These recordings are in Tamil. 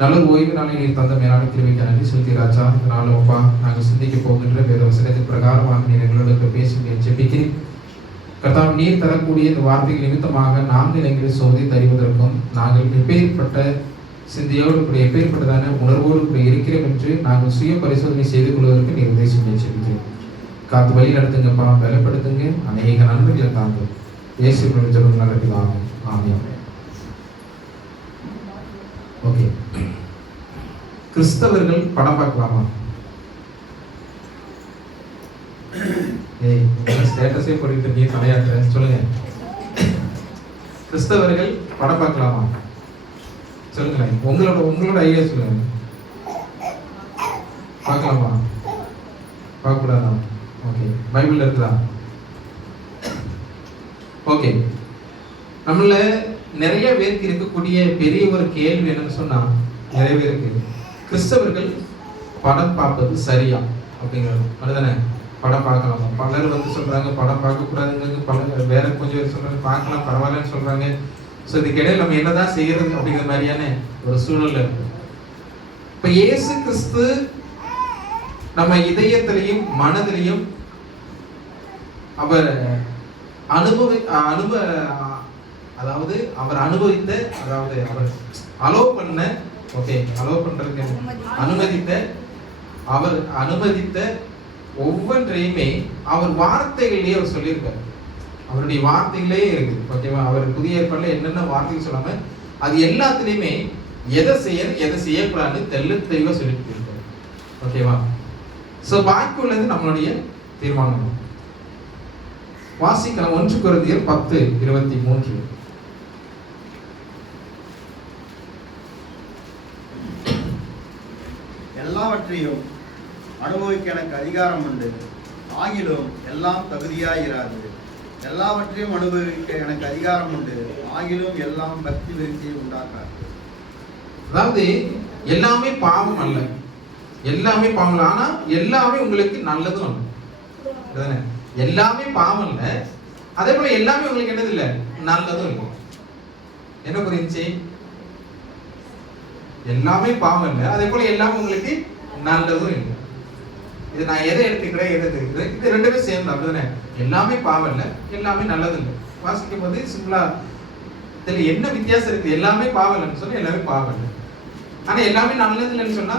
நல்ல ஓய்வு நாளை நீர் தந்த மேலான கிருபைக்கு நன்றி செலுத்தி ராஜா. இந்த நாளும் அப்பா நாங்கள் சிந்திக்க போகின்ற வேத வசனத்தின் பிரகாரமாக நீர் எங்களோட பேசி ஜெபிக்கிறேன் கர்த்தாவே. நீர் தரக்கூடிய இந்த வார்த்தைகள் நிமித்தமாக நாங்கள் எங்களை சோதி தருவதற்கும் நாங்கள் எப்பேற்பட்ட சிந்தையோடு கூட எப்பேற்பட்டதான உணர்வோடு கூட இருக்கிறோம் என்று நாங்கள் சுய பரிசோதனை செய்து கொள்வதற்கு நீர் உதவி செலுத்துகிறேன். காத்து வழி நடத்துங்கப்பா, பலப்படுத்துங்க, அநேக நன்மைகளை தாங்க. இயேசு ஜெபம் நடத்துவாங்க. ஆமென். ஓகே, கிறிஸ்தவர்கள் படம் பார்க்கலாமா? ஸ்டேட்டஸே போட்டு நீ தலையாட்டுற சொல்லுங்க. கிறிஸ்தவர்கள் படம் பார்க்கலாமா? சொல்லுங்களேன், உங்களோட ஐடியா சொல்லுங்க. பார்க்கலாமா? பார்க்கக்கூடாதா? ஓகே, பைபிள் இருக்குதா? ஓகே, நம்மள நிறைய பேருக்கு இருக்கக்கூடிய பெரிய ஒரு கேள்வி என்னன்னு சொன்னா, நிறைய பேருக்கு கிறிஸ்தவர்கள் படம் பார்ப்பது சரியா அப்படிங்கிறது அதுதானே. படம் பார்க்கலாமா? பலர் சொல்றாங்க படம் பார்க்க கூடாதுங்க, பலர் வேற கொஞ்சம் பேர் சொல்றாங்க பார்க்கலாம் பரவாயில்லன்னு சொல்றாங்க. ஸோ இதுக்கிடையில் நம்ம என்னதான் செய்யறது அப்படிங்கிற மாதிரியான ஒரு சூழல்ல இருக்கு. இப்ப இயேசு கிறிஸ்து நம்ம இதயத்திலையும் மனதிலையும் அவர் அதாவது அவர் அனுபவித்த, அதாவது அவர் அலோவ் பண்ண, ஓகே அலோவ் பண்றதுக்கு அவர் அனுமதித்த ஒவ்வொன்றையுமே அவர் வார்த்தைகளிலேயே அவர் சொல்லியிருக்காரு. அவருடைய வார்த்தைகளே இருக்கு. ஓகேவா? அவர் புதிய ஏற்பாடுல என்னென்ன வார்த்தைகள் சொல்லாம அது எல்லாத்துலயுமே எதை செய்யக்கூடாதுன்னு தெளிவா சொல்லிட்டு இருக்காரு. ஓகேவா? சோ பாக்கி உள்ளது நம்மளுடைய தீர்மானம். வாசிக்கலாம் 1 கொரிந்தியர் 10:23. எல்லாவற்றையும் அனுபவிக்க எனக்கு அதிகாரம் உண்டு, ஆகிலும் எல்லாம் தகுதியாயிராது. எல்லாவற்றையும் அனுபவிக்க எனக்கு அதிகாரம் உண்டு, ஆகிலும் எல்லாம் பக்தி விருத்தியை உண்டாக்காது. அதாவது எல்லாமே பாவம் அல்ல, எல்லாமே பாவம் இல்லை, ஆனா எல்லாமே உங்களுக்கு நல்லதும் அல்ல. எல்லாமே பாவம் இல்ல, அதே போல எல்லாமே உங்களுக்கு என்னது இல்ல, நல்லதும் இல்லை. என்ன புரிஞ்சு? எல்லாமே பாவம் இல்ல, அதே போல எல்லாமே உங்களுக்கு நல்லதும் இல்லை. இது நான் எதை எடுத்துக்கிறேன், இது ரெண்டுமே சேர்ந்து அப்படிதானே. எல்லாமே பாவம் இல்லை, எல்லாமே நல்லது இல்லை. வாசிக்கும் போது சிம்பிளா இதுல என்ன வித்தியாசம் இருக்கு? எல்லாமே பாவம் இல்லைன்னு சொன்னா எல்லாமே பாவம் இல்லை, ஆனா எல்லாமே நல்லது இல்லைன்னு சொன்னா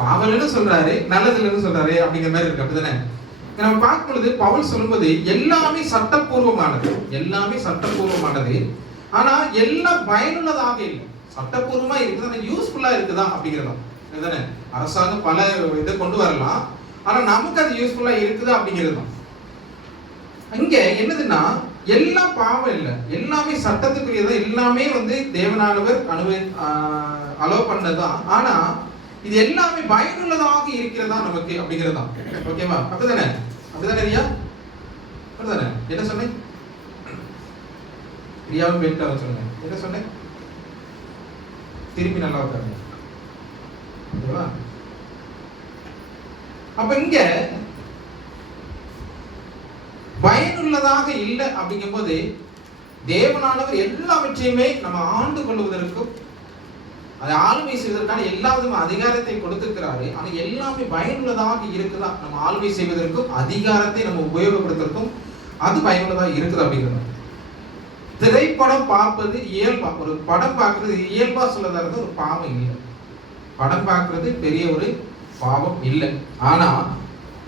பாவம் இல்லைன்னு சொல்றாரு, நல்லது இல்லைன்னு சொல்றாரு அப்படிங்கிற மாதிரி இருக்கு. அப்படிதானே நம்ம பார்க்கும் பொழுது பவுல் சொல்லும்போது எல்லாமே சட்டப்பூர்வமானது, எல்லாமே சட்டப்பூர்வமானது, ஆனா எல்லாம் பயனுள்ளதாக இல்லை. சட்டப்பூர்வமா இருக்குதா, யூஸ்ஃபுல்லா இருக்குதா அப்படிங்கிறதா. அரசாங்கம் பல இதை கொண்டு வரலாம், ஆனா நமக்கு அது யூஸ்ஃபுல்லா இருக்குதா அப்படிங்கிறது. இங்க என்னதுன்னா எல்லாம் பாவம் இல்லை, எல்லாமே சட்டத்துக்குரியதா, எல்லாமே தேவனானவர் அலோவ் பண்ணதான், ஆனா இது எல்லாமே பயனுள்ளதாக இருக்கிறதா நமக்கு அப்படிங்கிறதா. ஓகேவா? அப்படிதானே? அப்படிதானே ஐயா? அப்படிதானே? என்ன சொன்னேன்? பிரியாவும் பேட்டாவும் சொன்னேன். என்ன சொன்னேன்? திருப்பி நல்லா உட்காருங்க. ஓகேவா? அப்ப இங்க பயனுள்ளதாக இல்லை அப்படிங்கும் போது தேவனானவர் எல்லாவற்றையுமே நம்ம ஆண்டு கொள்வதற்கும் அதை ஆளுமை செய்வதற்கான எல்லா விதமான அதிகாரத்தை கொடுத்திருக்கிறாரு. ஆனா எல்லாமே பயனுள்ளதாக இருக்குதா, நம்ம ஆளுமை செய்வதற்கும் அதிகாரத்தை நம்ம உபயோகப்படுத்துறதுக்கும் அது பயனுள்ளதாக இருக்குது அப்படிங்கிறது. திரைப்படம் பார்ப்பது இயல்பா, ஒரு படம் பார்க்கறது இயல்பா சொல்லறது ஒரு பாவம் இல்லை. படம் பார்க்கறது பெரிய ஒரு பாவம் இல்லை. ஆனா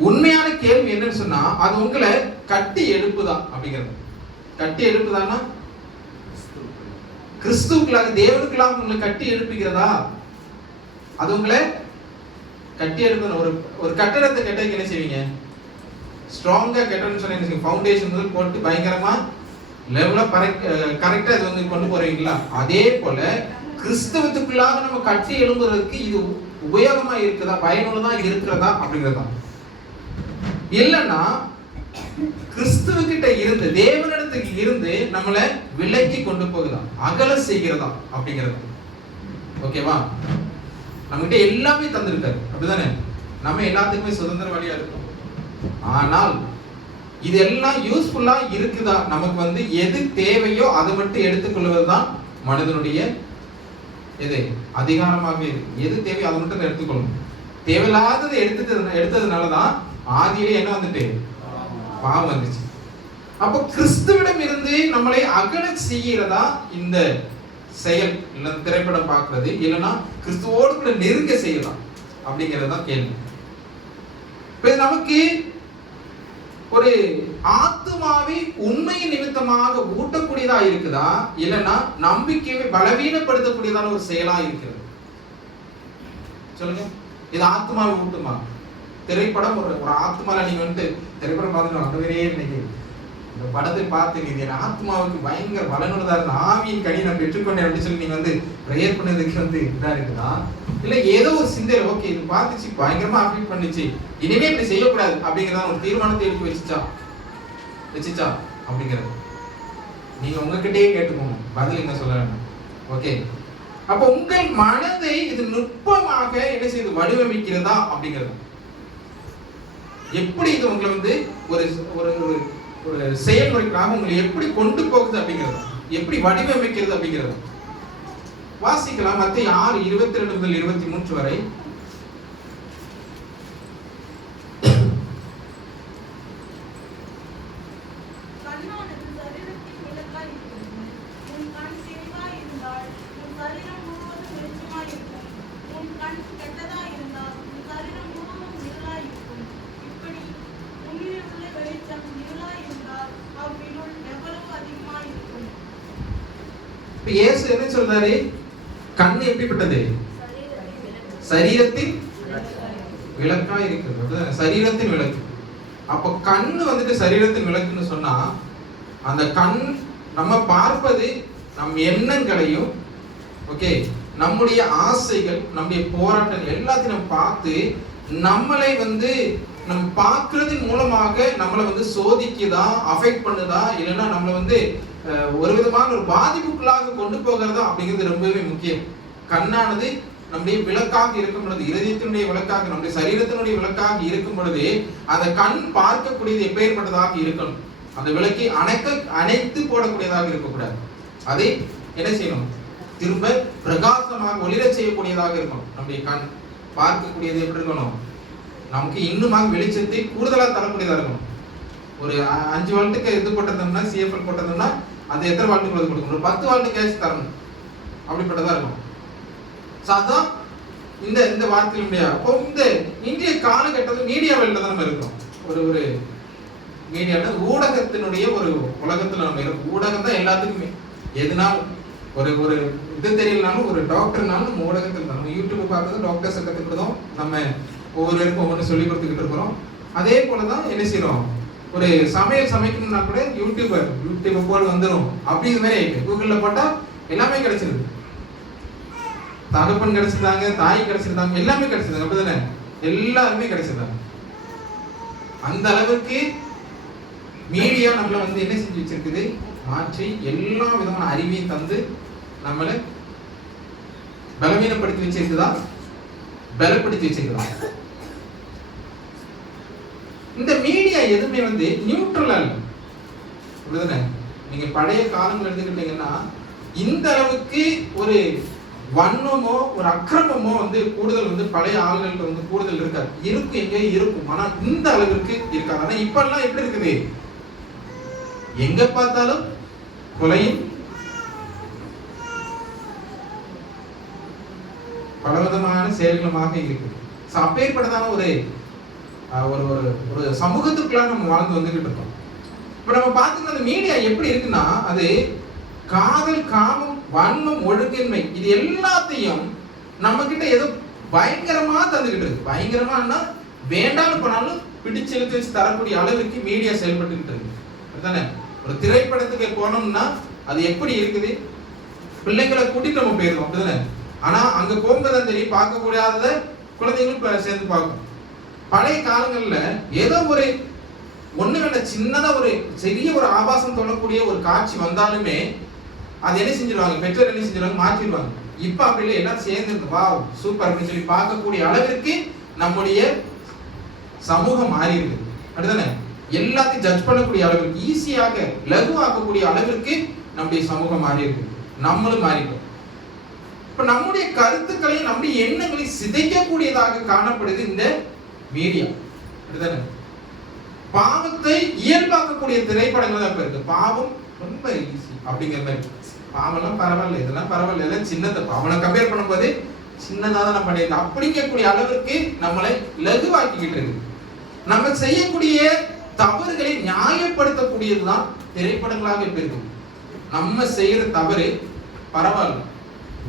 உண்மையான கேள்வி என்னன்னு சொன்னா அது உங்களை கட்டி எழுப்புதான் அப்படிங்கிறது. கட்டி எழுப்புதான்னா கிறிஸ்துவுக்குள்ளாக தேவனுக்குள்ளாக உங்களை கட்டி எழுப்புகிறதா? அது உங்களை கட்டி எழுப்பணும். ஒரு கட்டடத்தை கட்ட என்ன செய்வீங்க? ஸ்ட்ராங்கா கட்டணும்னு சொன்ன ஃபவுண்டேஷன் முதல் போட்டு பயங்கரமா லெவலா கரெக்டா இது கொண்டு போறீங்களா? அதே போல கிறிஸ்தவத்துக்குள்ளாக நம்ம கட்டி எழும்புறதுக்கு இது உபயோகமா இருக்குதா, பயனுள்ளதா இருக்கிறதா அப்படிங்கிறதா. இல்லைன்னா கிறிஸ்துவ இருந்து தேவனிடத்துக்கு இருந்து நம்மளை விலக்கி கொண்டு போகுதா, அகல செய்கிறதா அப்படிங்கிறது. ஓகேவா? நம்மகிட்ட எல்லாமே தந்திருக்காரு, அப்படிதானே? நம்ம எல்லாத்துக்குமே சுதந்திரவாளியா இருக்கோம். ஆனால் இதெல்லாம் யூஸ்ஃபுல்லா இருக்குதா, நமக்கு எது தேவையோ அதை மட்டும் எடுத்துக்கொள்வதுதான் மனிதனுடைய எது அதிகாரமாகவே இருக்கு. எது தேவை அதை மட்டும் எடுத்துக்கொள்ளணும். தேவையில்லாததை எடுத்ததுனாலதான் ஆதியிலே என்ன வந்துட்டு பாவம் வந்துச்சு. அப்போ கிறிஸ்துவிடம் இருந்து நம்மளை அகல செய்கிறதா இந்த செயல், இல்ல திரைப்படம் பார்க்கிறது, இல்லைன்னா கிறிஸ்துவோடு கூட நெருங்க செய்யலாம் அப்படிங்கறதுதான் கேள்வி. இப்ப நமக்கு ஒரு ஆத்துமாவை உண்மை நிமித்தமாக ஊட்டக்கூடியதா இருக்குதா, இல்லைன்னா நம்பிக்கையை பலவீனப்படுத்தக்கூடியதான ஒரு செயலா இருக்கிறது? சொல்லுங்க, இது ஆத்மாவை ஊட்டுமா? திரைப்படம் ஒரு ஆத்மால நீங்க வந்துட்டு திரைப்படம் பார்த்துட்டு அந்தவரே இன்னைக்கு இந்த படத்தை பார்த்து இது என் ஆத்மாவுக்கு பயங்கர பலனுள்ளதா இருந்த ஆவியின் கனி நான் பெற்றுக்கொண்டேன் அப்படின்னு சொல்லி நீங்க வந்து ப்ரேயர் பண்ணதுக்கு வந்து இதா இருக்குதா, இல்ல ஏதோ ஒரு சிந்தனை ஓகே இது பார்த்துச்சு பயங்கரமா அஃபெக்ட் பண்ணுச்சு இனிமே இப்படி செய்யக்கூடாது அப்படிங்கிறத ஒரு தீர்மானத்தை எடுத்து வச்சுச்சா அப்படிங்கிறது நீங்க உங்ககிட்டயே கேட்டுக்கோங்க, பதில் என்ன சொல்ல வேண்டாம். ஓகே, அப்ப உங்கள் மனதை இது நுட்பமாக என்ன செய்து வடிவமைக்கிறதா அப்படிங்கிறது, எப்படி இது உங்களை வந்து ஒரு ஒரு ஒரு செயல்முறைக்காக உங்களை எப்படி கொண்டு போகுது அப்படிங்கிறது, எப்படி வடிவமைக்கிறது அப்படிங்கிறது வாசிக்கலாம். மத்தேயு 6:22 முதல் 23 வரை. இயேசு என்ன சொல்றாரு? கண்ணு எப்படிப்பட்டது? சரீரத்தின் விளக்கா இருக்கிறது. சரீரத்தின் விளக்கு. அப்ப கண்ணு வந்துட்டு சரீரத்தின் விளக்குன்னு சொன்னா, அந்த கண் நம்ம பார்ப்பது நம் எண்ணங்களையும் ஓகே நம்முடைய ஆசைகள் நம்முடைய போராட்டங்கள் எல்லாத்தையும் நம்ம பார்த்து நம்மளை வந்து நம்ம பார்க்கறதின் மூலமாக நம்மளை வந்து சோதிக்குதா, அஃபெக்ட் பண்ணுதா, இல்லைன்னா நம்மளை வந்து ஒரு விதமான ஒரு பாதிப்புக்குள்ளாக கொண்டு போகிறதா அப்படிங்கிறது ரொம்பவே முக்கியம். கண்ணானது நம்முடைய விளக்காக இருக்கும் பொழுது, இதயத்தினுடைய விளக்காக, நம்முடைய சரீரத்தினுடைய விளக்காக இருக்கும் பொழுது அந்த கண் பார்க்கக்கூடியது எப்பேற்பட்டதாக இருக்கணும். அந்த விளக்கை அணைத்து போடக்கூடியதாக இருக்கக்கூடாது. அதை என்ன செய்யணும்? திரும்ப பிரகாசமாக ஒளிர செய்யக்கூடியதாக இருக்கணும். நம்முடைய கண் பார்க்கக்கூடியது எப்படி இருக்கணும்? நமக்கு இன்னுமாக வெளிச்சத்தை கூடுதலா தரக்கூடியதா இருக்கணும். ஒரு 5 வால்ட்டுக்கு இது போட்டோம்னா, சிஎஃப்எல் போட்டோம்னா அது எத்தனை வால்ட்டுக்கு கொடுக்கணும்? ஒரு 10 வால்ட்டு கேஸ் தரணும். அப்படிப்பட்டதா இருக்கும். அதான் இந்த வார்த்தையினுடைய அப்போ இந்த இன்றைய காலகட்டத்தில் மீடியாவில் தான் நம்ம இருக்கோம். ஒரு மீடியாவில் ஊடகத்தினுடைய ஒரு உலகத்துல நம்ம இருக்கோம். ஊடகம் தான் எல்லாத்துக்குமே. எதுனாலும் ஒரு இது தெரியலனாலும், ஒரு டாக்டர்னாலும் நம்ம ஊடகத்தில் தான். நம்ம யூடியூப் பார்க்கறது டாக்டர்ஸை கற்றுக்கிட்டதும் நம்ம ஒவ்வொருவருக்கும் ஒவ்வொன்று சொல்லி கொடுத்துக்கிட்டு இருக்கிறோம். அதே போலதான் என்ன செய்யறோம்? ஒரு சமையல் சமைக்கணும்னா கூட யூடியூப் போல் வந்துடும். அப்படி இது மாதிரி ஆயிட்டு கூகுள்ல போட்டா எல்லாமே கிடைச்சிருது. தகப்பன் கிடைச்சிருந்தாங்க, தாய் கிடைச்சிருந்தாங்க, எல்லாமே கிடைச்சிருந்தாங்க. அப்படிதானே? எல்லாருமே கிடைச்சிருந்தாங்க. அந்த அளவுக்கு மீடியா நம்மள வந்து என்ன செஞ்சு வச்சிருக்குது? மாற்றி எல்லா விதமான அறிவையும் தந்து நம்மளை பலவீனப்படுத்தி வச்சிருக்குதா, பலப்படுத்தி வச்சிருக்குதா? இந்த மீடியா எதுவுமே வந்து நியூட்ரலா இல்லை. அப்படிதானே? நீங்க பழைய காலங்கள் எடுத்துக்கிட்டீங்கன்னா இந்த அளவுக்கு ஒரு வன்மமோ ஒரு அக்கிரமமோ வந்து கூடுதல் வந்து பழைய ஆளுநர்கள் வந்து கூடுதல் இருக்காது. இருக்கும், எங்கேயும் இருக்கும். ஆனா இந்த அளவுக்கு இருக்காது. ஆனா இப்ப எல்லாம் எப்படி இருக்குது? எங்க பார்த்தாலும் கொலையும் பலவிதமான செயல்களுமாக இருக்குது. அப்பேற்பட்டதான ஒரு ஒரு சமூகத்துக்குள்ள நம்ம வாழ்ந்து வந்துகிட்டு இருக்கோம். இப்ப நம்ம பார்த்தீங்கன்னா அந்த மீடியா எப்படி இருக்குன்னா, அது காதல், காமம், வன்மம், ஒழுங்கின்மை இது எல்லாத்தையும் நம்ம கிட்ட ஏதோ பயங்கரமா தந்துகிட்டு இருக்கு. பயங்கரமானா வேண்டாம்னு போனாலும் பிடிச்சு இழுத்து வச்சு தரக்கூடிய அளவுக்கு மீடியா செயல்பட்டுக்கிட்டு இருக்கு. அதுதானே? ஒரு திரைப்படத்துக்கு போனோம்னா அது எப்படி இருக்குது? பிள்ளைங்களை கூட்டிட்டு நம்ம போயிருக்கோம். அப்படிதானே? ஆனா அங்க போகும்போது தெரியும், பார்க்க கூடாத குழந்தைங்களும் சேர்ந்து பார்க்கும். பழைய காலங்கள்ல ஏதோ ஒரு ஒண்ணு வேண்டாம், சின்னதா ஒரு சிறிய ஒரு ஆபாசம் தொடரக்கூடிய ஒரு காட்சி வந்தாலுமே அது என்ன செஞ்சிருவாங்க? பெற்றோர் என்ன செஞ்சிருவாங்க? மாற்றிடுவாங்க. இப்ப அப்படி இல்லை, எல்லாம் சேர்ந்து வாவ் சூப்பர் அப்படின்னு சொல்லி பார்க்கக்கூடிய அளவிற்கு நம்முடைய சமூகம் மாறி இருக்குது. அப்படிதானே? எல்லாத்தையும் ஜட்ஜ் பண்ணக்கூடிய அளவிற்கு, ஈஸியாக லகுவாக்கக்கூடிய அளவிற்கு நம்முடைய சமூகம் மாறி இருக்கு. நம்மளும் மாறிட்டோம். இப்ப இப்ப நம்முடைய கருத்துக்களையும் நம்முடைய எண்ணங்களையும் சிதைக்கக்கூடியதாக காணப்படுது இந்த மீடியா. பாவத்தை இயல்பாக்கக்கூடிய திரைப்படங்கள் தான் இப்ப இருக்கு. பாவம் ரொம்ப ஈஸி அப்படிங்கிற மாதிரி, பாவம்லாம் பரவாயில்ல, இதெல்லாம் பரவாயில்ல, இதெல்லாம் சின்னதை அவனை கம்பேர் பண்ணும்போது சின்னதா தான் நம்ம பண்ணிருக்கோம் அப்படிங்கக்கூடிய அளவிற்கு நம்மளை லகுவாக்கிக்கிட்டு இருக்கு. நம்ம செய்யக்கூடிய தவறுகளை நியாயப்படுத்தக்கூடியதுதான் திரைப்படங்களாக இப்ப இருக்கு. நம்ம செய்யற தவறு பரவாயில்ல,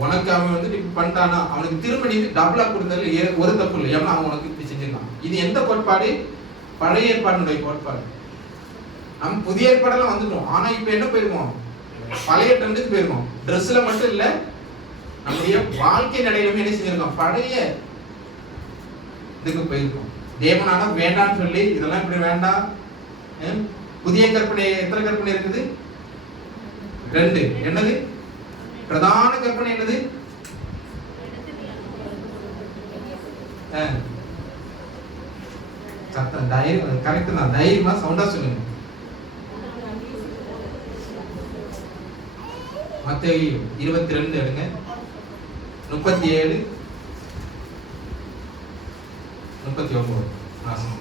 உனக்கு அவன் வந்துட்டு இப்படி பண்ணிட்டானா அவனுக்கு திரும்ப நீ டபுளா கொடுத்ததுல ஒரு தப்பு இல்லை, எவ்வளவு அவன் உனக்கு இப்படி செஞ்சிருக்கான். இது எந்த கோட்பாடு? பழைய ஏற்பாடுடைய கோட்பாடு. நம்ம புதிய ஏற்பாடெல்லாம் வந்துட்டோம். ஆனா இப்ப என்ன போயிருக்கோம்? பழைய ட்ரெண்டுக்கு போயிருக்கோம். ட்ரெஸ்ல மட்டும் இல்ல, நம்முடைய வாழ்க்கை நடையிலுமே என்ன செஞ்சிருக்கோம்? பழைய இதுக்கு போயிருக்கோம். தேவனான வேண்டான்னு சொல்லி இதெல்லாம் இப்படி வேண்டாம். புதிய கற்பனை எத்தனை கற்பனை இருக்குது? 2. என்னது பிரதான கற்பனை? என்னது? சத்தம் தைரியம் கரெக்ட் தான், தைரியமா சவுண்டா சொல்லுங்க. மத்தேயு 22 எடுங்க, 37 39 வாசம்.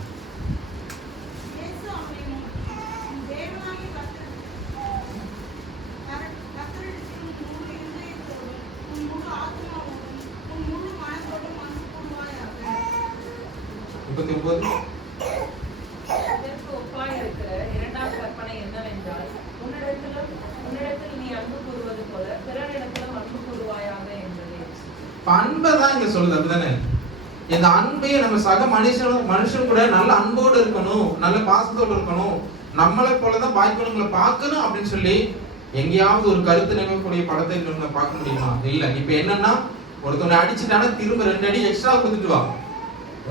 இரண்டாம் கற்பனை என்னவென்றால், உன்னிடத்தில் நீ அன்பு கூறுவது போல பிறரிடத்திலும் அன்பு கூறுவாயாக என்பது. அன்பை தான் இங்க சொல்லுது. அப்படிதானே? இந்த அன்பையை நம்ம சக மனுஷன் கூட நல்ல அன்போடு இருக்கணும், நல்ல பாசத்தோடு இருக்கணும், நம்மளை போலதான் பாய்க்குணங்களை பார்க்கணும் அப்படின்னு சொல்லி எங்கேயாவது ஒரு கருத்து நினைக்கக்கூடிய படத்தை நம்ம பார்க்க முடியுமா? இல்ல. இப்ப என்னன்னா, ஒருத்தவனை அடிச்சுட்டானா திரும்ப 2 அடி எக்ஸ்ட்ரா கொடுத்துட்டு வா.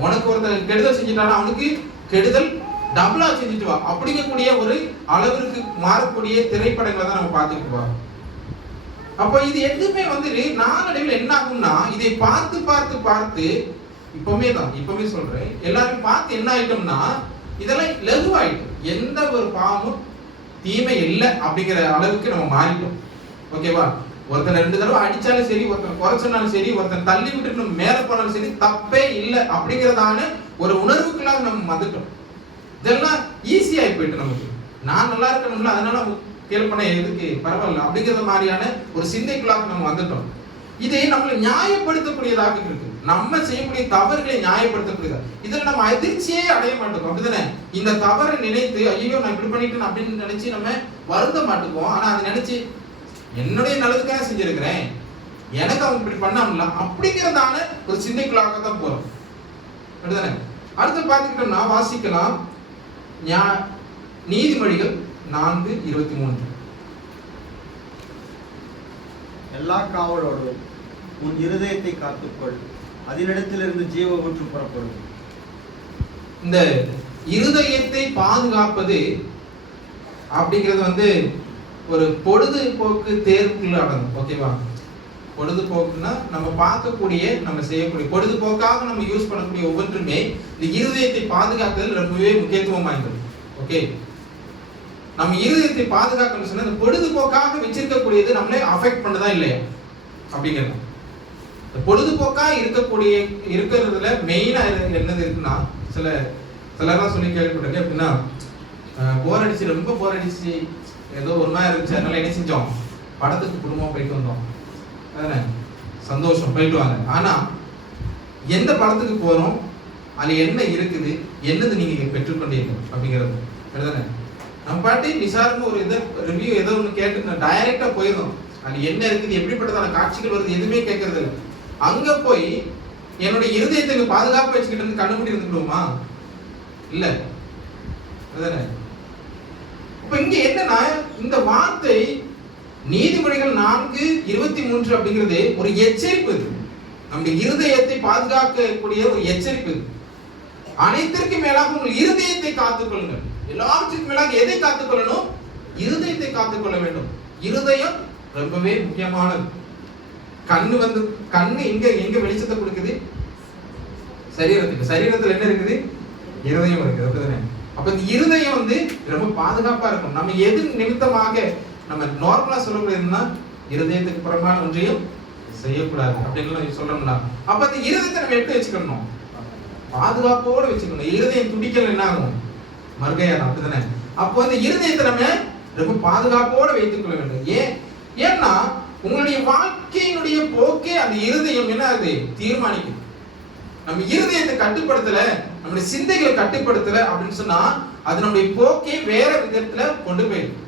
உனக்கு ஒருத்தன் கெடுதல் செஞ்சுட்டானா அவனுக்கு கெடுதல் டபுளா செஞ்சுட்டு வா. அப்படிங்கக்கூடிய ஒரு அளவிற்கு மாறக்கூடிய திரைப்படங்களை தான் நம்ம பார்த்துக்கிட்டு வரோம். அப்ப இது எதுவுமே வந்து நாளடைவில் என்ன ஆகும்னா, இதை பார்த்து பார்த்து பார்த்து இப்பவுமே சொல்றேன், எல்லாரும் பார்த்து என்ன ஆயிட்டோம்னா இதெல்லாம் லகுவாயிட்டு, எந்த ஒரு பாவமும் தீமை இல்லை அப்படிங்கிற அளவுக்கு நம்ம மாறிட்டோம். ஓகேவா? ஒருத்தனை 2 தடவை அடிச்சாலும் சரி, ஒருத்தன் குறைச்சனாலும் சரி, ஒருத்தன் தள்ளி விட்டுட்டு நம்ம மேல போனாலும் சரி, தப்பே இல்லை அப்படிங்கிறதான ஒரு உணர்வுக்குள்ளாக நம்ம வந்துட்டோம். இதெல்லாம் ஈஸியாகி போயிட்டு நமக்கு. நான் நல்லா இருக்கணும்ல, அதனால கேள்வி பண்ண எதுக்கு, பரவாயில்ல அப்படிங்கிற மாதிரியான ஒரு சிந்தைக்குள்ளாக நம்ம வந்துட்டோம். இதை நம்மளை நியாயப்படுத்தக்கூடியதாக இருக்கு. நம்ம செய்யக்கூடிய தவறுகளை நியாயப்படுத்தக்கூடியதா, இதுல நம்ம அதிர்ச்சியே அடைய மாட்டோம். அப்படிதானே? இந்த தவறை நினைத்து ஐயோ நான் இப்படி பண்ணிட்டேன் அப்படின்னு நினைச்சு நம்ம வருந்த மாட்டோம். ஆனா அதை நினைச்சு என்னுடைய நல்லதுக்காக செஞ்சிருக்கிறேன், எனக்கு அவங்க இப்படி பண்ணாமல அப்படிங்கிறதான ஒரு சிந்தைக்குள்ளாக தான் போறோம். அப்படிதானே? அடுத்து பார்த்துக்கிட்டோம்னா வாசிக்கலாம் நீதிமொழிகள் 4:23. எல்லா காவலோடும் உன் இருதயத்தை காத்துக்கொள், அதனிடத்திலிருந்து ஜீவ ஊற்று புறப்படும். இந்த இருதயத்தை பாதுகாப்பது அப்படிங்கிறது வந்து ஒரு பொழுதுபோக்கு தேர்வுக்குள்ள அடங்கும். ஓகேவா? பொழுதுபோக்குன்னா நம்ம பார்க்கக்கூடிய, நம்ம செய்யக்கூடிய பொழுதுபோக்காக நம்ம யூஸ் பண்ணக்கூடிய ஒவ்வொன்றுமே இந்த இருதயத்தை பாதுகாக்கிறது ரொம்பவே முக்கியத்துவம் வாய்ந்தது. ஓகே, நம்ம இருதயத்தை பாதுகாக்கணும்னு சொன்னா இந்த பொழுதுபோக்காக வச்சிருக்கக்கூடியது நம்மளே அஃபெக்ட் பண்ணதா இல்லையா அப்படிங்கிறது. இந்த பொழுதுபோக்கா இருக்கிறதுல மெயினா என்னது இருக்குன்னா, சிலர்லாம் சொல்லி கேள்விப்பட்டிருக்கேன். அப்படின்னா போர் அடிச்சு, ரொம்ப போர் அடிச்சு, ஏதோ ஒரு மாதிரி இருந்துச்சு, அதனால என்ன செஞ்சோம், படத்துக்கு குடும்பமா போயிட்டு வந்தோம். சந்தோஷம், போயிட்டு வாங்க. ஆனா எந்த படத்துக்கு போறோம், அது என்ன இருக்குது, என்னது நீங்க பெற்றுக்கொண்டீர்கள் அப்படிங்கிறது அப்படிதானே? நம்ம பாட்டி விசாரணை ஒரு இதை ரிவ்யூ ஏதோ ஒன்று கேட்டு டைரக்டா போயிடும். அது என்ன இருக்குது, எப்படிப்பட்டதான காட்சிகள் வருது, எதுவுமே கேட்கறது இல்லை. அங்க போய் என்னுடைய இருதயத்துக்கு பாதுகாப்பு வச்சுக்கிட்டு கண்டுபிடி இருந்துக்கிடுவோமா? இல்ல. அதுதானே? இப்ப இங்க என்னன்னா, இந்த வார்த்தை நீதிமொழிகள் 4:23 அப்படிங்கிறது ஒரு எச்சரிப்பு. நம்முடைய இருதயத்தை பாதுகாக்கக்கூடிய ஒரு எச்சரிப்பு. அனைத்திற்கு மேலாக உங்கள் இருதயத்தை காத்துக்கொள்ளுங்கள். எல்லாவற்றுக்கும் மேலாக எதை காத்துக்கொள்ளணும்? இருதயத்தை காத்துக்கொள்ள வேண்டும். இருதயம் ரொம்பவே முக்கியமானது. கண்ணு எங்க வெளிச்சத்தை கொடுக்குது? சரீரத்துக்கு. சரீரத்துல என்ன இருக்குது? இருதயம் இருக்குது. அப்படிதானே? அப்ப இந்த இருதயம் வந்து ரொம்ப பாதுகாப்பா இருக்கும். நம்ம எது நிமித்தமாக நம்ம நார்மலா சொல்லக்கூடியதுன்னா, இருதயத்துக்கு புறம்பான ஒன்றையும் செய்யக்கூடாது அப்படின்னு சொல்றோம்னா, அப்ப அந்த இருதயத்தை நம்ம எப்படி வச்சுக்கணும்? பாதுகாப்போட வச்சுக்கணும். இருதயம் துடிக்கல என்ன ஆகும்? மறுகையாதான், அப்படிதானே? அப்போ அந்த இருதயத்தை நம்ம ரொம்ப பாதுகாப்போட வைத்துக் கொள்ள வேண்டும். ஏன்னா உங்களுடைய வாழ்க்கையினுடைய போக்கே அந்த இருதயம் என்ன ஆகுது? தீர்மானிக்கும். நம்ம இருதயத்தை கட்டுப்படுத்தல, நம்முடைய சிந்தைகளை கட்டுப்படுத்தல அப்படின்னு சொன்னா அது நம்முடைய போக்கே வேற விதத்துல கொண்டு போயிடும்.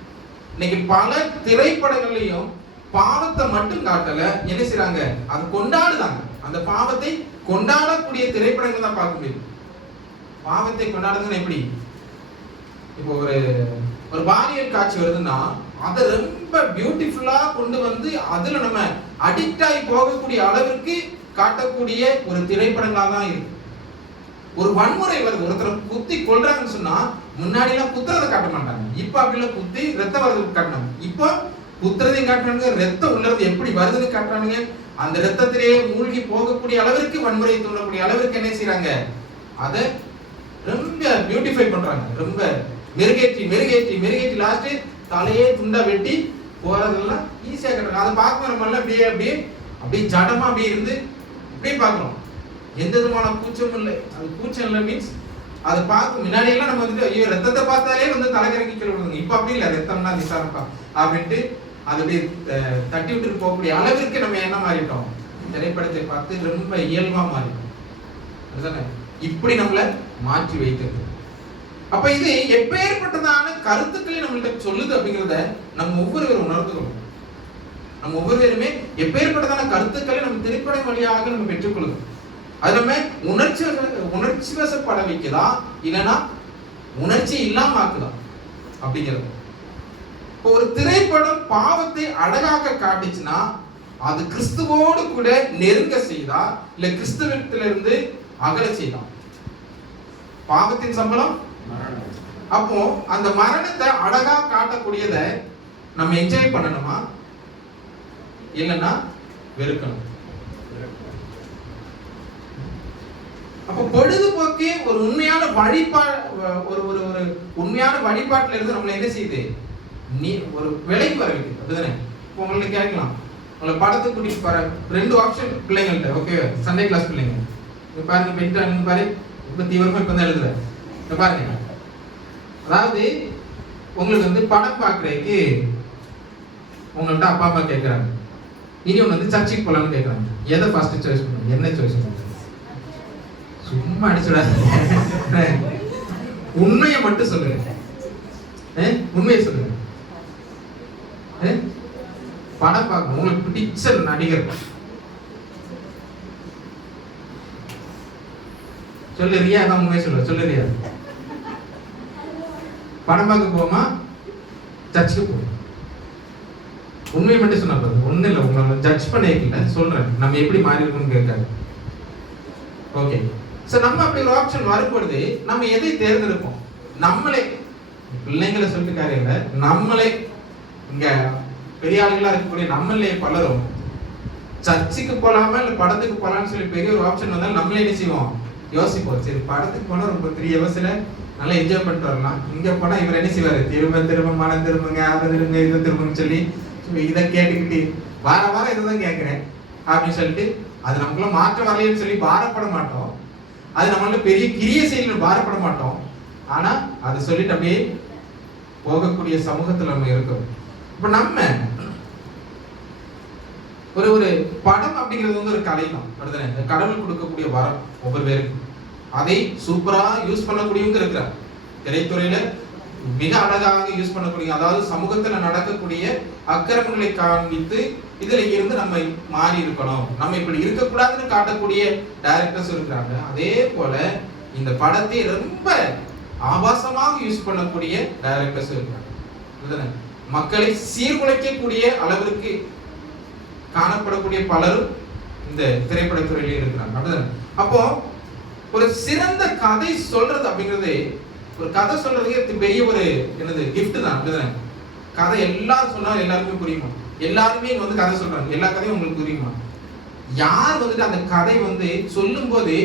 இன்னைக்கு பல திரைப்படங்கள்லயும் பாவத்தை மட்டும் காட்டல, என்ன செய்றாங்க? அது கொண்டாடுதாங்க. அந்த பாவத்தை கொண்டாடக்கூடிய திரைப்படங்கள் தான் பார்க்க முடியும். பாவத்தை கொண்டாடுறது எப்படி? இப்போ ஒரு பாலியல் காட்சி வருதுன்னா அதை ரொம்ப பியூட்டிஃபுல்லா கொண்டு வந்து அதுல நம்ம அடிக்ட் ஆகி போகக்கூடிய அளவிற்கு காட்டக்கூடிய ஒரு திரைப்படங்களா தான் இருக்கு. ஒரு வன்முறை வருது, ஒருத்தரை குத்தி கொல்றாங்கன்னு சொன்னா முன்னாடி எல்லாம் குத்துறதை காட்ட மாட்டாங்க. இப்ப அப்படிலாம் குத்தி ரத்தம் வருது காட்டினாங்க. இப்போ குத்துறதையும் காட்டுறாங்க, ரத்தம் உள்ளது எப்படி வருதுன்னு காட்டுறானுங்க. அந்த ரத்தத்திலேயே மூழ்கி போகக்கூடிய அளவிற்கு வன்முறையை தூண்டக்கூடிய அளவிற்கு என்ன செய்யறாங்க? அதை ரொம்ப பியூட்டிஃபை பண்றாங்க. ரொம்ப மெருகேற்றி லாஸ்ட் தலையே துண்டா வெட்டி போறதெல்லாம் ஈஸியா கட்டுறாங்க. அதை பார்க்கணும் நம்ம அப்படியே ஜடமா அப்படியே இருந்து அப்படியே பார்க்கணும். எந்த விதமான கூச்சமும் இல்லை. அது கூச்சம் இல்லை மீன்ஸ் அதை பார்க்க முன்னாடி எல்லாம் நம்ம வந்துட்டு ஐயோ ரத்தத்தை பார்த்தாலே வந்து தலைகறங்கி விடுவாங்க. இப்ப அப்படி இல்லை, ரத்தம்னா நிசாரப்பா அப்படின்ட்டு அது அப்படியே தட்டி விட்டு போகக்கூடிய அளவிற்கு நம்ம என்ன மாறிட்டோம்? திரைப்படத்தை பார்த்து ரொம்ப இயல்பா மாறிட்டோம். அதுதானே இப்படி நம்மளை மாற்றி வைக்கிறது. அப்ப இது எப்பேற்பட்டதான கருத்துக்களை நம்மள்கிட்ட சொல்லுது அப்படிங்கிறத நம்ம ஒவ்வொருவரும் உணர்ந்துக்கணும். நம்ம ஒவ்வொருவருமே எப்பேற்பட்டதான கருத்துக்களை நம்ம திரைப்படம் வழியாக நம்ம பெற்றுக்கொள்ளுது. அது நம்ம உணர்ச்சி வசப்பட வைக்குதா இல்லைன்னா உணர்ச்சி இல்லாம ஆக்குதா அப்படிங்கிறது. இப்போ ஒரு திரைப்படம் பாவத்தை அழகாக காட்டுச்சுன்னா அது கிறிஸ்துவோடு கூட நெருங்க செய்தா இல்ல கிறிஸ்துவத்திலிருந்து அகல செய்தா? பாவத்தின் சம்பளம் அப்போ அந்த மரணத்தை அழகா காட்டக்கூடியத நம்ம என்ஜாய் பண்ணணுமா இல்லைன்னா வெறுக்கணும்? அப்ப பொழுதுபோக்கே ஒரு உண்மையான உண்மையான வழிபாட்டுல இருந்து நம்மள என்ன செய்யுது? நீ ஒரு விலைக்கு வர வைக்குது. அப்படிதானே? இப்போ உங்களுக்கு கேட்கலாம், உங்களை படத்துக்கு கூட்டிட்டு போற 2 ஆப்ஷன் பிள்ளைங்கள்ட்ட. ஓகே, சண்டே கிளாஸ் பிள்ளைங்க இங்க பாருங்க, பெயிண்ட் பாரு, இப்ப தீவிரமா இப்ப தான் எழுதுற பாருங்க. அதாவது உங்களுக்கு வந்து படம் பார்க்கறதுக்கு உங்கள்ட்ட அப்பா அம்மா கேட்கறாங்க, இனி ஒன்று வந்து சர்ச்சுக்கு போகலான்னு கேட்கறாங்க. எதை ஃபர்ஸ்ட் சாய்ஸ் பண்ணுங்க? என்ன சாய்ஸ் பண்ணுங்க? சும்மா அடிச்சுடாது, உண்மையை மட்டும் சொல்லுங்க. உண்மையை சொல்லுங்க. படம் பார்க்கணும், உங்களுக்கு பிடிச்ச நடிகர் சொல்லுறியா? அதான் உண்மையை சொல்லுங்க. சொல்லுறியா? படம் பார்க்க போமா சர்ச்சுக்கு போகும்? உண்மையை மட்டும் சொன்னா ஒண்ணு இல்லை, உங்களை ஜட்ஜ் பண்ணிக்கல, சொல்றேன் நம்ம எப்படி மாறி இருக்கணும்னு கேட்காது. ஓகே, சார் நம்ம அப்படி ஒரு ஆப்ஷன் வரும்பொழுது நம்ம எதை தேர்ந்தெடுப்போம்? நம்மளே பிள்ளைங்களை சொல்லிட்டு காரியம் இல்லை, நம்மளே இங்க பெரிய ஆளுகளா இருக்கக்கூடிய நம்மளே பலரும் சர்ச்சுக்கு போலாமா இல்ல படத்துக்கு போலாம்னு சொல்லி பெரிய ஒரு ஆப்ஷன் வந்தாலும் நம்மளே என்ன செய்வோம்? யோசிப்போம். சரி, படத்துக்கு போனா ரொம்ப 3 ஹவர்ஸ்ல நல்லா என்ஜாய் பண்ணிட்டு வரலாம். இங்க போனா இவர் என்ன செய்வாரு? திரும்ப மனம் திரும்புங்க, அதை திரும்புங்க, இதை திரும்புங்க சொல்லி இதை கேட்டுக்கிட்டு வாரம் இதைதான் கேட்கிறேன் அப்படின்னு சொல்லிட்டு அது நமக்குள்ள மாற்றம் வரலைன்னு சொல்லி பாரப்பட மாட்டோம். அது நம்மள பெரிய கிரிய செயல்கள் பாரப்பட மாட்டோம். ஆனா அதை சொல்லிட்டு அப்படியே போகக்கூடிய சமூகத்துல நம்ம இருக்கோம். இப்ப நம்ம ஒரு படம் அப்படிங்கிறது வந்து ஒரு கலை தான். அடுத்த கடவுள் கொடுக்கக்கூடிய வரம் ஒவ்வொரு பேருக்கும். அதை சூப்பரா யூஸ் பண்ணக்கூடியவங்க இருக்கிறார். திரைத்துறையில மிக அழகாக யூஸ் பண்ணக்கூடிய, அதாவது சமூகத்துல நடக்கக்கூடிய அக்கிரமங்களை காண்பித்து இதுல இருந்து நம்ம மாறி இருக்கணும், நம்ம இப்படி இருக்கக்கூடாதுன்னு காட்டக்கூடிய டைரக்டர்ஸ் இருக்கிறாங்க. அதே போல இந்த படத்தை ரொம்ப ஆபாசமாக யூஸ் பண்ணக்கூடிய டைரக்டர்ஸ் இருக்கிறாங்க. மக்களை சீர்குலைக்கக்கூடிய அளவிற்கு காணப்படக்கூடிய பலரும் இந்த திரைப்படத்துறையிலே இருக்கிறாங்க. அப்போ ஒரு சிறந்த கதை சொல்றது அப்படிங்கிறது, ஒரு கதை சொல்றதுக்கு பெரிய ஒரு என்னது கிஃப்ட் தான். கதை எல்லாரும் சொன்னா எல்லாருமே புரியுமா? எல்லாருமே இங்க வந்து கதை சொல்றாங்க, எல்லா கதையும் உங்களுக்கு புரியுமா? யார் வந்துட்டு அந்த கதை வந்து சொல்லும் போது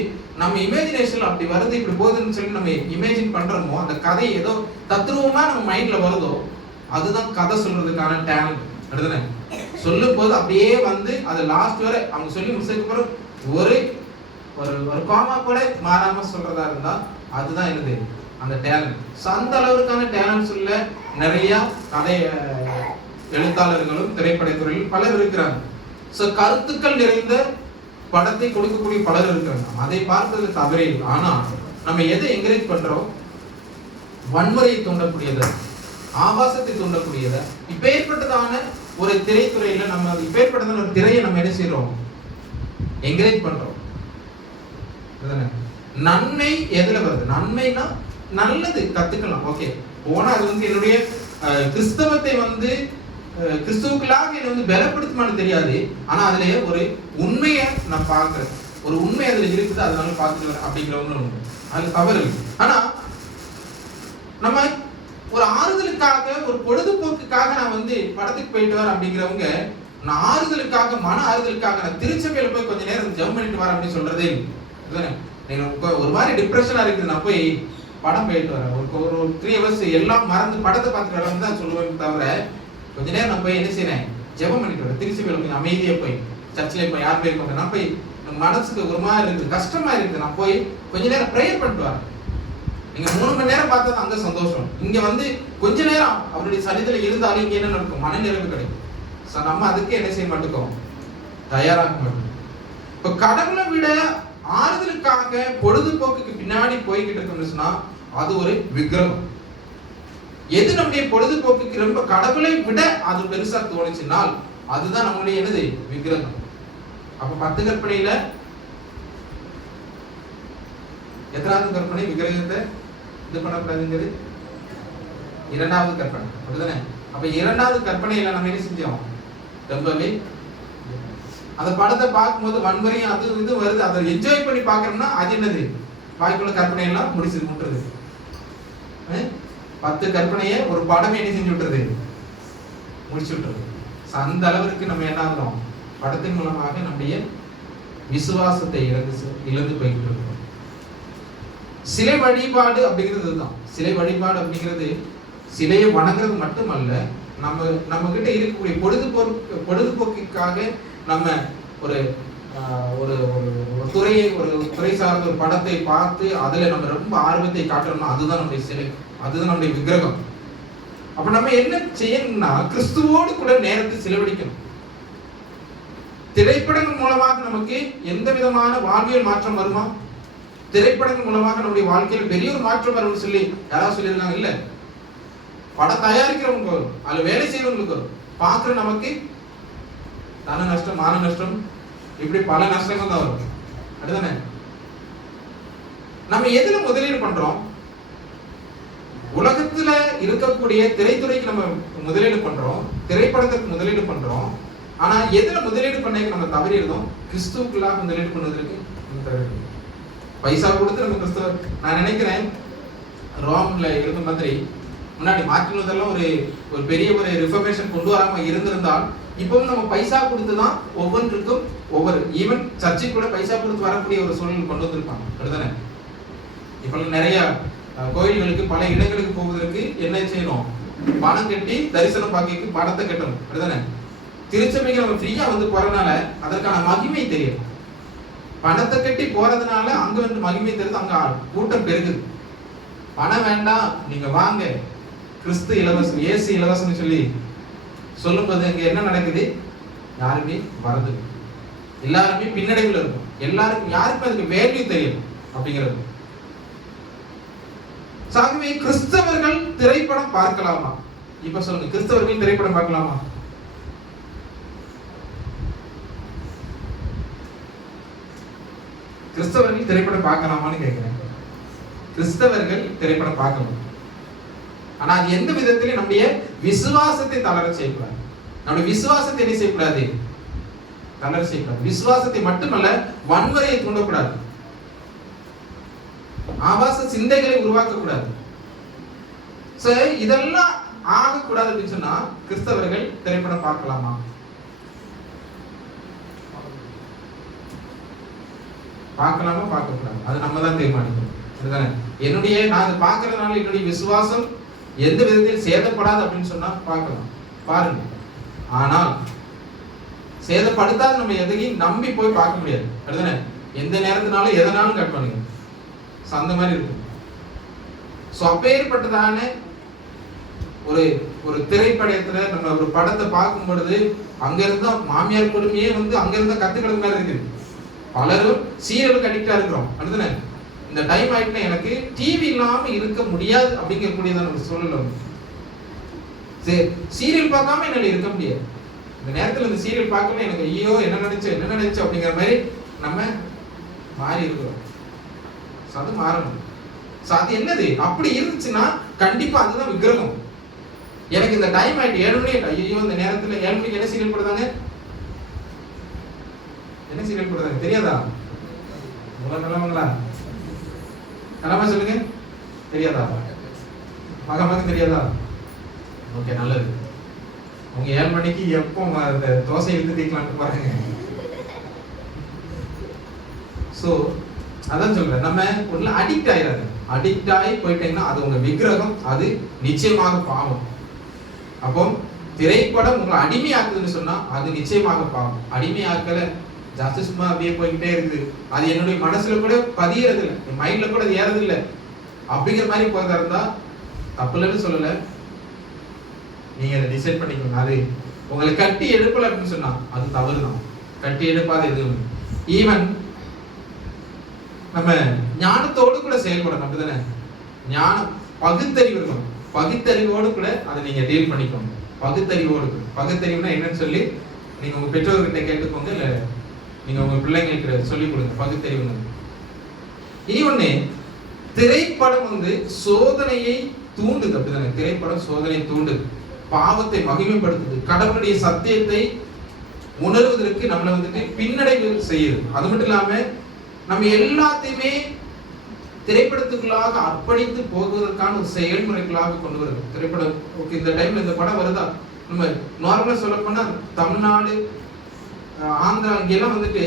நம்ம இமேஜினேஷன் அப்படி வருது, இப்படி போகுதுன்னு சொல்லி நம்ம இமேஜின் பண்றோமோ, அந்த கதை ஏதோ தத்ரூபமா நம்ம மைண்ட்ல வருதோ, அதுதான் கதை சொல்றதுக்கான டேலண்ட். சொல்லும் போது அப்படியே வந்து அது லாஸ்ட் வரை அவங்க சொல்லி முடிச்சதுக்கு அப்புறம் ஒரு ஒரு காமா கூட மாறாம சொல்றதா இருந்தா அதுதான் என்னது அந்த டேலண்ட். அந்த அளவுக்கான டேலண்ட்ஸ் உள்ள நிறைய கதை எழுத்தாளர்களும் திரைப்படத்துறையில் பலர் இருக்கிறாங்க. சோ கருத்துக்கள் நிறைந்த படத்தை கொடுக்கக்கூடிய பலர் இருக்கிறாங்க. அதை பார்ப்பது தவறே. ஆனா நம்ம எதை என்கரேஜ் பண்றோம்? வன்முறையை தூண்டக்கூடியது, ஆபாசத்தை தூண்டக்கூடியது. இப்ப ஏற்பட்டதான ஒரு திரைத்துறையில நம்ம இப்ப ஏற்பட்டதான ஒரு திரையை நம்ம என்ன செய்யறோம்? என்கரேஜ் பண்றோம். நன்மை எதுல வருது? நன்மைனா நல்லது கத்துக்கலாம். ஓகே, போனா அது வந்து என்னுடைய கிறிஸ்தவத்தை வந்து கிறிஸ்துவுக்குள்ளாக என்னை வந்து பலப்படுத்துமான்னு தெரியாது. ஆனா அதுல ஒரு உண்மையை நான் பார்க்கிறேன், ஒரு உண்மை அதுல இருக்குது, அதனால பார்த்துட்டு வரேன் அப்படிங்கிறவங்க உண்டு. அது தவறு. ஆனா நம்ம ஒரு ஆறுதலுக்காக ஒரு பொழுதுபோக்குக்காக நான் வந்து படத்துக்கு போயிட்டு வரேன் அப்படிங்கிறவங்க, நான் ஆறுதலுக்காக மன ஆறுதலுக்காக நான் திருச்சபையில போய் கொஞ்ச நேரம் ஜெபம் பண்ணிட்டு வரேன் அப்படின்னு சொல்றதே ஒரு மாதிரி டிப்ரெஷனா இருக்குது, நான் போய் படம் போயிட்டு வரேன் ஒரு 3 hours எல்லாம் மறந்து படத்தை பார்த்துட்டு வரேன் தான் சொல்லுவேன். தவிர கொஞ்ச நேரம் நான் போய் என்ன செய்யறேன்? ஜெபம் பண்ணிட்டு வரேன். திருச்சபையில கொஞ்சம் அமைதியா போய் சர்ச்சில் போய் யார் போய் நான் போய் மனசுக்கு ஒரு மாதிரி இருக்குது, கஷ்டமா இருக்குது, நான் போய் கொஞ்ச நேரம் ப்ரேயர் பண்ணிட்டு வரேன். நீங்க 3 மணி நேரம் பார்த்தா அங்க சந்தோஷம், இங்க வந்து கொஞ்ச நேரம் அவருடைய சன்னிதியில இருந்தாலும் இங்க என்ன நடக்கும்? மன நிறைவு கிடைக்கும். நம்ம அதுக்கு என்ன செய்ய மாட்டோம்? தயாராக மாட்டோம். இப்ப கடவுளை விட ஆறுதலுக்காக பொழுதுபோக்குக்கு பின்னாடி போய்கிட்டு இருக்கோம்னு சொன்னா அது ஒரு விக்கிரகம். எது நம்முடைய பொழுதுபோக்குக்கு ரொம்ப கடவுளை விட அது பெருசா தோணுச்சுனால் அதுதான் நம்முடைய என்னது? விக்கிரகம். அப்ப 10 கற்பனையில எத்தனாவது கற்பனை? விக்கிரகத்தை இது பண்ணக்கூடாதுங்கிறது 2வது கற்பனை, அப்படிதானே? அப்ப 2வது கற்பனையில நம்ம என்ன செஞ்சோம்? ரொம்பவே அந்த படத்தை பார்க்கும்போது வன்முறையும் அது இது வருது, அதை என்ஜாய் பண்ணி பார்க்கறோம்னா அது என்னது? வாய்க்குள்ள கற்பனை எல்லாம் முடிச்சு விட்டுறது. 10 கற்பனையை ஒரு படமே என்ன செஞ்சு விட்டுறது? முடிச்சு விட்டுறது. அந்த அளவிற்கு நம்ம என்ன ஆகிறோம்? படத்தின் மூலமாக நம்முடைய விசுவாசத்தை இழந்து போய்கிட்டு இருக்கோம். சிலை வழிபாடு அப்படிங்கிறது தான். சிலை வழிபாடு அப்படிங்கிறது சிலையை வணங்குறது மட்டுமல்ல, நம்ம கிட்ட இருக்கக்கூடிய பொழுதுபோக்குக்காக நம்ம ஒரு துறை சார்ந்த ஒரு படத்தை பார்த்து அதுல நம்ம ரொம்ப ஆர்வத்தை காட்டுறோம்னா அதுதான் நம்முடைய சிலை, அதுதான் நம்முடைய விக்கிரகம். அப்ப நம்ம என்ன செய்யணும்னா கிறிஸ்துவோடு கூட நேரத்தை செலவழிக்கணும். திரைப்படங்கள் மூலமாக நமக்கு எந்த விதமான வாழ்வியல் மாற்றம் வருமா? திரைப்படங்கள் மூலமாக நம்முடைய வாழ்க்கையில் பெரிய ஒரு மாற்றம் வரும்னு சொல்லி யாராவது சொல்லியிருக்காங்க? இல்ல. படம் தயாரிக்கிறவங்க வரும், அதுல வேலை செய்யறவங்களுக்கு வரும். பார்க்குற நமக்கு தன நஷ்டம், மான நஷ்டம், இப்படி பல நஷ்டங்கள் தான் வரும். அப்படிதானே? நம்ம எதுல முதலீடு பண்றோம்? உலகத்துல இருக்கக்கூடிய திரைத்துறைக்கு நம்ம முதலீடு பண்றோம், திரைப்படத்துக்கு முதலீடு பண்றோம். ஆனா எதுல முதலீடு பண்ண நம்ம தவறிடுறோம்? கிறிஸ்துவுக்குள்ளாக முதலீடு பண்ணுவதற்கு பைசா கொடுத்து நம்ம கிறிஸ்துவ. நான் நினைக்கிறேன் ரோம்ல இருந்த மாதிரி முன்னாடி மார்ட்டின் லூதர்லாம் ஒரு பெரிய ஒரு ரிஃபர்மேஷன் கொண்டு வராம இருந்திருந்தால் இப்பவும் நம்ம பைசா கொடுத்துதான் ஒவ்வொன்றுக்கும் ஒவ்வொரு ஈவன் சர்ச்சைக்கு கூட பைசா கொடுத்து வரக்கூடிய ஒரு சூழல் கொண்டு வந்திருப்பாங்க. அப்படிதானே? இப்ப நிறைய கோயில்களுக்கு பல இடங்களுக்கு போவதற்கு என்ன செய்யணும்? பணம் கட்டி தரிசனம் பார்க்க பணத்தை கட்டணும். அப்படிதானே? திருச்சபைக்கு நம்ம ஃப்ரீயா வந்து போறதுனால அதற்கான மகிமை தெரியும். பணத்தை கட்டி போறதுனால அங்க வந்து மகிமை தெரியுது, அங்க கூட்டம் பெருகுது. பணம் வேண்டாம், நீங்க வாங்க, கிறிஸ்து இலவசம், இயேசு இலவசம்னு சொல்லி சொல்லும்போது அங்க என்ன நடக்குது? யாருமே வரது, எல்லாருமே பின்னடைவில் இருக்கும். எல்லாருக்கும் யாருக்கும் அதுக்கு வேல்யூ தெரியும் அப்படிங்கிறது. ஆகவே கிறிஸ்தவர்கள் திரைப்படம் பார்க்கலாமா? இப்ப சொல்லுங்க, கிறிஸ்தவர்கள் திரைப்படம் பார்க்கலாமா? கிறிஸ்தவர்கள் திரைப்படம் பார்க்கலாமான்னு கேட்கிறேன். கிறிஸ்தவர்கள் திரைப்படம் பார்க்கணும். ஆனா அது எந்த விதத்திலும் நம்முடைய விசுவாசத்தை தளர செய்யக்கூடாது. நம்முடைய விசுவாசத்தை என்ன செய்யக்கூடாது? தளர செய்யக்கூடாது. விசுவாசத்தை மட்டுமல்ல, வன்முறையை தூண்டக்கூடாது, ஆபாச சிந்தைகளை உருவாக்க கூடாது. இதெல்லாம் ஆகக்கூடாது அப்படின்னு சொன்னா கிறிஸ்தவர்கள் திரைப்படம் பார்க்கலாமா? பார்க்கலாமா பார்க்க கூடாது? அது நம்ம தான் தீர்மானிக்கணும். நான் அதை பார்க்கறதுனால என்னுடைய விசுவாசம் எந்த விதத்தில் சேதப்படாது அப்படின்னு சொன்னா பார்க்கலாம், பாருங்க. ஆனால் சேதப்படுத்தாத நம்ம எதையும் நம்பி போய் பார்க்க முடியாது. அப்படிதானே? எந்த நேரத்தினாலும் எதனாலும் கட் பண்ணுங்க. அந்த மாதிரி இருக்கும். ஸோ அப்பேற்பட்டதான ஒரு ஒரு திரைப்படத்துல நம்ம ஒரு படத்தை பார்க்கும் பொழுது அங்க இருந்தா மாமியார் கொடுமையே வந்து அங்க இருந்தா கத்துக்கிறது மாதிரி இருக்குது. பலரும் சீரியலுக்கு அடிக்டா இருக்கிறோம். அப்படிதானே? இந்த டைம் ஆயிட்டுனா எனக்கு டிவி இல்லாம இருக்க முடியாது அப்படிங்கக்கூடியதான ஒரு சூழல். சரி, சீரியல் பார்க்காம என்னால இருக்க முடியாது. இந்த நேரத்துல இந்த சீரியல் பார்க்கல எனக்கு ஐயோ என்ன நினைச்சு அப்படிங்கிற மாதிரி நம்ம மாறி இருக்கிறோம். அது மாறணும். அது என்னது? அப்படி இருந்துச்சுன்னா கண்டிப்பா அதுதான் விக்கிரகம். எனக்கு இந்த டைம் ஆயிட்டு 7 மணி ஐயோ இந்த நேரத்துல 7 மணிக்கு என்ன சீரியல் போடுறாங்க? என்ன சீரியல் போடுறாங்க தெரியாதா? நல்லவங்களா நலமா சொல்லுங்க. தெரியாதா? மகன் தெரியாதா? ஓகே, நல்லது. அவங்க 7 மணிக்கு எப்போ தோசை இழுத்து தீக்கலான்னு பாருங்க. சோ அதான் சொல்றேன், நம்ம ஒண்ணு அடிக்ட் ஆயிடாது. அடிக்ட் ஆகி போயிட்டீங்கன்னா அது உங்க விக்கிரகம், அது நிச்சயமாக பாவம். அப்போ திரைப்படம் உங்களை அடிமையாக்குதுன்னு சொன்னா அது நிச்சயமாக பாவம். அடிமையாக்கல, ஜாஸ்தி சும்மா அப்படியே போய்கிட்டே இருக்குது, அது என்னுடைய மனசுல கூட பதியறது இல்லை, என் மைண்ட்ல கூட அது ஏறது இல்லை அப்படிங்கிற மாதிரி போறதா இருந்தா தப்புலன்னு சொல்லல, நீங்க அதை டிசைட் பண்ணிக்கோங்க. அது உங்களை கட்டி எழுப்பல அப்படின்னு சொன்னா அது தவறுதான். கட்டி எழுப்பாத எதுவும். ஈவன் நம்ம ஞானத்தோடு கூட செயல்படணும். அப்படிதானே? ஞானம் பகுத்தறிவு இருக்கணும். பகுத்தறிவோடு கூட அதை நீங்க டீல் பண்ணிக்கோங்க. பகுத்தறிவோடு. பகுத்தறிவுனா என்னன்னு சொல்லி நீங்க உங்க பெற்றோர்கிட்ட கேட்டுக்கோங்க, இல்ல நீங்க உங்க பிள்ளைங்களுக்கு சொல்லிக் கொடுங்க. பகுத்தறிவு. இனி ஒண்ணு, திரைப்படம் வந்து சோதனையை தூண்டுது. அப்படிதானே? திரைப்படம் சோதனை தூண்டுது, பாவத்தை மகிமைப்படுத்துது, கடவுளுடைய சத்தியத்தை உணர்வதற்கு நம்மளை வந்துட்டு பின்னடைவு செய்யுது. அது மட்டும் இல்லாம நம்ம எல்லாத்தையுமே திரைப்படத்துக்குள்ளாக அர்ப்பணித்து போகுவதற்கான ஒரு செயல்முறைகளாக கொண்டு வருது திரைப்படம். ஓகே, இந்த டைம்ல இந்த படம் வருதா, நம்ம நார்மலா சொல்ல போனா தமிழ்நாடு, ஆந்திரா இங்கெல்லாம் வந்துட்டு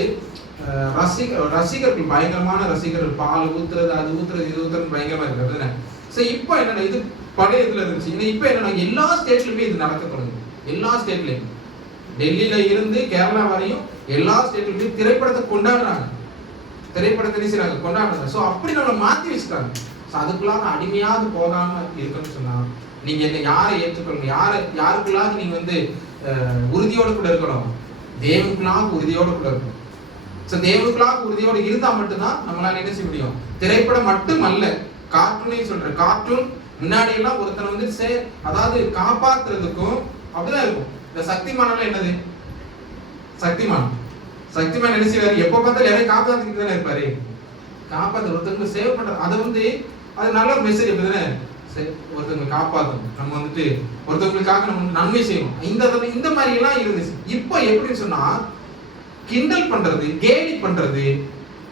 ரசிகர்கள், பயங்கரமான ரசிகர்கள், பால் ஊத்துறது, அது ஊத்துறது, இது ஊத்துறது பயங்கரமா இருக்கு. சோ இப்போ என்னன்னா, இது பழைய இதுல இருந்துச்சு, இப்ப என்னன்னா எல்லா ஸ்டேட்லயுமே இது நடக்கப்படுது. எல்லா ஸ்டேட்லயும், டெல்லியில இருந்து கேரளா வரையும் எல்லா ஸ்டேட்லயுமே திரைப்படத்தை கொண்டாடுறாங்க. திரைப்படத்தை செய்றாங்க, கொண்டாடுறாங்க. சோ அப்படி நம்மளை மாத்தி வச்சுட்டாங்க. சோ அதுக்குள்ளாக அடிமையாக போகாம இருக்குன்னு சொன்னா நீங்க என்ன யாரை ஏற்றுக்கொள்ளணும், யாருக்குள்ளாக நீங்க வந்து உறுதியோடு கூட இருக்கணும்? தேவனுக்குள்ளாக உறுதியோடு கூட இருக்கணும். சோ தேவனுக்குள்ளாக உறுதியோடு இருந்தா மட்டும்தான் நம்மளால என்ன செய்ய முடியும். திரைப்படம் மட்டும் அல்ல, கார்ட்டூனையும் சொல்றேன். கார்ட்டூன் முன்னாடி எல்லாம் ஒருத்தர் வந்து அதாவது காப்பாத்துறதுக்கும் அப்படிதான் இருக்கும். இந்த சக்திமானால என்னது, சக்திமான் என்ன செய்வாரு, எப்ப பார்த்தாலும் யாரையும் காப்பாத்திட்டு தானே இருப்பாரு. காப்பாத்து, ஒருத்தவங்க சேவ் பண்ற, அது வந்து அது நல்ல ஒரு மெசேஜ். அப்படிதானே? ஒருத்தவங்க காப்பாற்றணும், நம்ம வந்துட்டு ஒருத்தவங்களுக்காக நம்ம நன்மை செய்யணும். இந்த மாதிரி எல்லாம் இருந்துச்சு. இப்போ எப்படின்னு சொன்னா கிண்டல் பண்றது, கேலி பண்றது,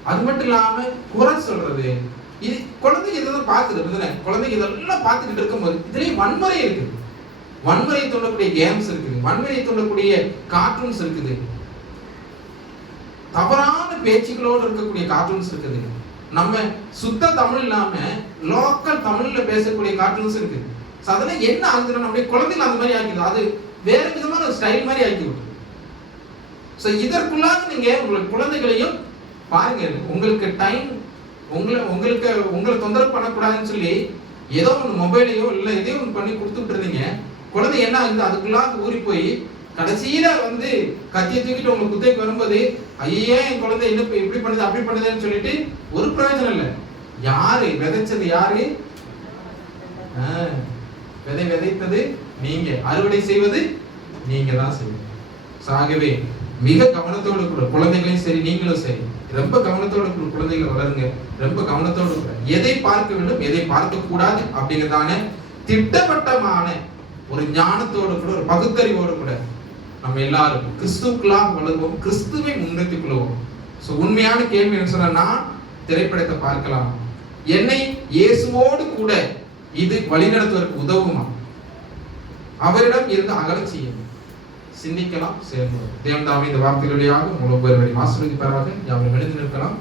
அது மட்டும் இல்லாம குறை சொல்றது, இது குழந்தைங்க இதெல்லாம் பார்க்குது. அப்படிதானே? குழந்தைங்க இதெல்லாம் பார்த்துக்கிட்டு இருக்கும்போது இதுலயும் வன்முறை இருக்குது. வன்முறை தூண்டக்கூடிய கேம்ஸ் இருக்குது, வன்முறை தூண்டக்கூடிய கார்ட்டூன்ஸ் இருக்குது, தவறான பேச்சுகளோடு இருக்கக்கூடிய கார்ட்டூன்ஸ் இருக்குது. நம்ம சுத்த தமிழ் இல்லாம லோக்கல் தமிழ்ல பேசக்கூடிய கார்ட்டூன்ஸ் இருக்கு. அதெல்லாம் என்ன ஆகுதுன்னா நம்முடைய குழந்தைகள் அந்த மாதிரி ஆக்கிது, அது வேற விதமான ஒரு ஸ்டைல் மாதிரி ஆக்கி விட்டு. சோ இதற்குள்ளாக நீங்க உங்களுக்கு குழந்தைகளையும் பாருங்க, உங்களுக்கு டைம், உங்களை தொந்தரவு பண்ணக்கூடாதுன்னு சொல்லி ஏதோ ஒன்று மொபைலையோ இல்லை எதையோ ஒன்று பண்ணி கொடுத்துட்டு இருந்தீங்க. குழந்தை என்ன ஆகுது, அதுக்குள்ளாக ஊறி போய் கடைசியில வந்து கத்தியை தூக்கிட்டு உங்களுக்கு குத்தைக்கு வரும்போது ஐயே என் குழந்தை என்ன இப்படி பண்ணுது அப்படி பண்ணுதுன்னு சொல்லிட்டு ஒரு பிரயோஜனம் இல்லை. யாரு விதைச்சது, யாரு விதைத்தது நீங்க, அறுவடை செய்வது நீங்க தான் செய்வீங்க. ஆகவே மிக கவனத்தோடு கூட குழந்தைகளையும் சரி நீங்களும் சரி ரொம்ப கவனத்தோடு கூட குழந்தைகளை வளருங்க. ரொம்ப கவனத்தோடு கூட எதை பார்க்க வேண்டும் எதை பார்க்க கூடாது அப்படிங்கிறதான திட்டவட்டமான ஒரு ஞானத்தோடு கூட ஒரு பகுத்தறிவோடு கூட நம்ம எல்லாரும் கிறிஸ்துவுக்குள்ளாக வளருவோம், கிறிஸ்துவை முன்னிறுத்திக் கொள்வோம். சோ உண்மையான கேள்வி என்ன சொன்னா, நான் திரைப்படத்தை பார்க்கலாம், என்னை இயேசுவோடு கூட இது வழிநடத்துவதற்கு உதவுமா? அவரிடம் இருந்து அகலச் செய்யும். சிந்திக்கலாம், செயல்படும். தேவன் தாமே இந்த வார்த்தைகளிலேயாக உங்கள் ஒவ்வொருவரையும் ஆசீர்வதிப்பாராக. யாவரும் எழுந்து நிற்கலாம்.